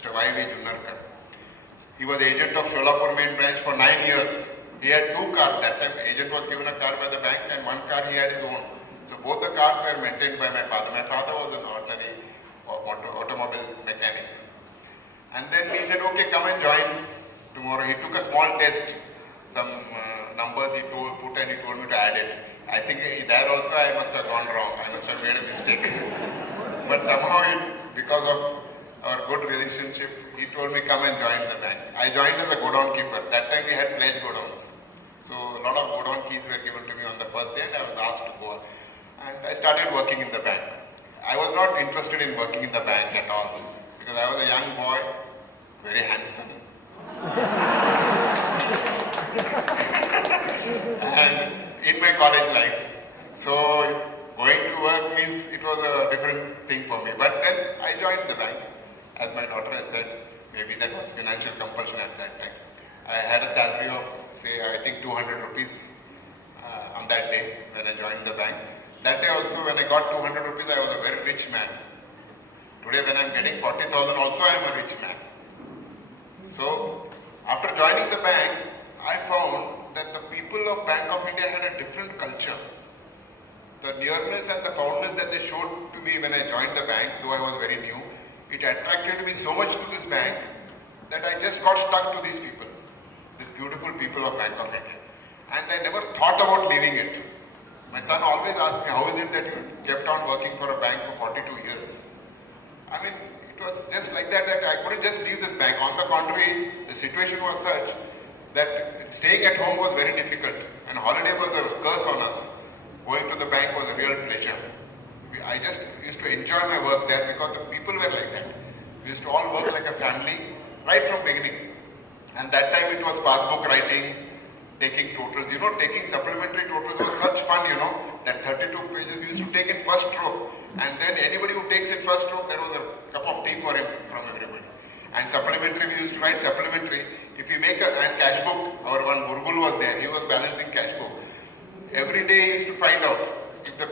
Mr. Y.V. Junarkar. He was agent of Sholapur main branch for 9 years. He had 2 cars. That time agent was given a car by the bank and 1 car he had his own. So both the cars were maintained by my father. My father was an ordinary automobile mechanic. And then he said, okay, come and join tomorrow. He took a small test, some numbers he put and he told me to add it. I think there also I must have gone wrong. I must have made a mistake. But somehow, because of our good relationship, he told me come and join the bank. I joined as a godown keeper. That time we had pledge godowns. So a lot of godown keys were given to me on the first day and I was asked to go. And I started working in the bank. I was not interested in working in the bank at all because I was a young boy, very handsome. And in my college life. So going to work means it was a different thing for me. But then I joined the bank. As my daughter has said, maybe that was financial compulsion at that time. I had a salary of, say, I think 200 rupees on that day when I joined the bank. That day also when I got 200 rupees, I was a very rich man. Today when I'm getting 40,000 also I am a rich man. So after joining the bank, I found that the people of Bank of India had a different culture. The nearness and the fondness that they showed to me when I joined the bank, though I was very new, it attracted me so much to this bank that I just got stuck to these people, these beautiful people of Bank of India. And I never thought about leaving it. My son always asked me, how is it that you kept on working for a bank for 42 years? I mean, it was just like that I couldn't just leave this bank. On the contrary, the situation was such that staying at home was very difficult and holiday was a curse on us. Going to the bank was a real pleasure. I just used to enjoy my work there because the people were like that. We used to all work like a family right from beginning. And that time it was passbook writing, taking totals. You know, taking supplementary totals was such fun, you know, that 32 pages we used to take in first row. And then anybody who takes in first row, there was a cup of tea for him from everybody. And supplementary, we used to write supplementary. If we make a cash book, our one Burgul was there, he was balancing cash book. Every day he used to find out if there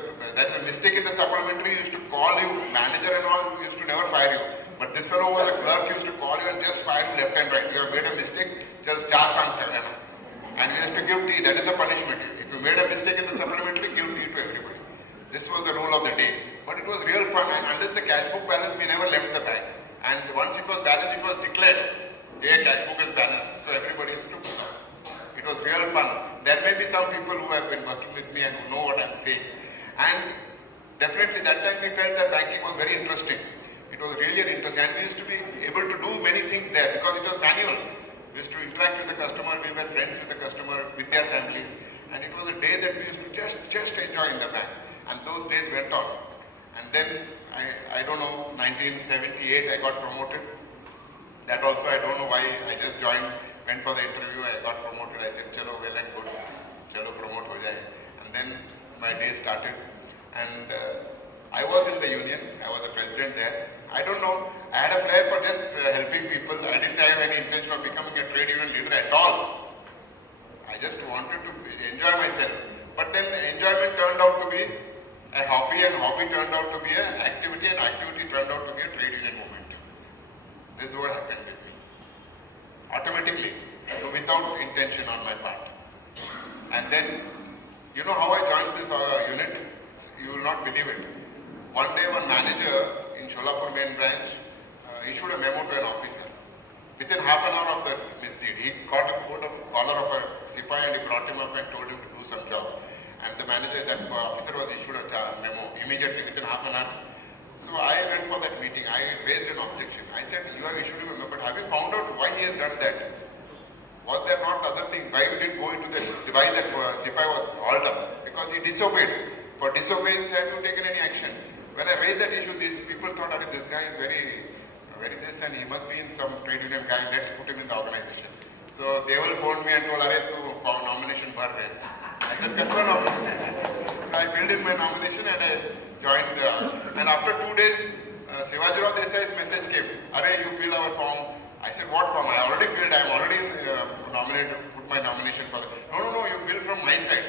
is a mistake in the supplementary, he used to call you, manager and all, used to never fire you. But this fellow was a clerk, used to call you and just fire you left and right. You have made a mistake, just cha sang sagana. And we used to give tea, that is the punishment. If you made a mistake in the supplementary, give tea to everybody. This was the rule of the day. But it was real fun, and unless the cash book balance, we never left the bank. And once it was balanced, it was declared, hey, cash book is balanced, so everybody used to put up. It was real fun. There may be some people who have been working with me and who know what I'm saying. And definitely that time we felt that banking was very interesting. It was really interesting, and we used to be able to do many things there because it was manual. We used to interact with the customer, we were friends with the customer, with their families, and it was a day that we used to just enjoy in the bank. And those days went on. And then, I don't know, 1978 I got promoted. That also I don't know why, I just joined, went for the interview, I got promoted, I said, chalo, well and good, chalo promote ho jaye. And then my day started. And I was in the union, I was the president there. I don't know, I had a flair for just helping people. I didn't have any intention of becoming a trade union leader at all. I just wanted to enjoy myself. But then enjoyment turned out to be a hobby, and hobby turned out to be an activity, and activity turned out to be a trade union movement. This is what happened with me. Automatically, without intention on my part. And then, you know how I joined this unit? You will not believe it. One day, one manager in Sholapur main branch issued a memo to an officer. Within half an hour of the misdeed, he caught a collar of a Sipahi and he brought him up and told him to do some job. And the manager, that officer was issued a memo immediately within half an hour. So I went for that meeting. I raised an objection. I said, you have issued him a memo, but have you found out why he has done that? Was there not other thing? Why you didn't go into the why that Sipahi was hauled up? Because he disobeyed. For disobedience, have you taken any action? When I raised that issue, these people thought, this guy is very this, and he must be in some trade union guy, let's put him in the organization. So they will phone me and told, tu nomination bhar rahe. I said, kasra nomination? So I filled in my nomination and I joined and after 2 days, Sivajirao Desai's message came, you fill our form. I said, what form? I already filled, I am already nominated, put my nomination for that. No, you fill from my side.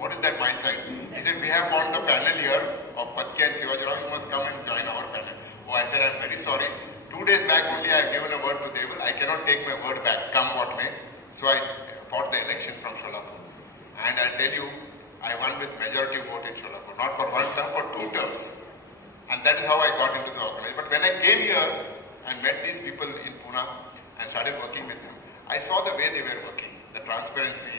What is that my side? He said, we have formed a panel here of Patke and Sivajirao, you must come and join our panel. Oh, I said, I'm very sorry. 2 days back only I have given a word to Deval, I cannot take my word back, come what may. So I fought the election from Sholapur. And I'll tell you, I won with majority vote in Sholapur, not for one term, for 2 terms. And that is how I got into the organization. But when I came here and met these people in Pune and started working with them, I saw the way they were working, the transparency,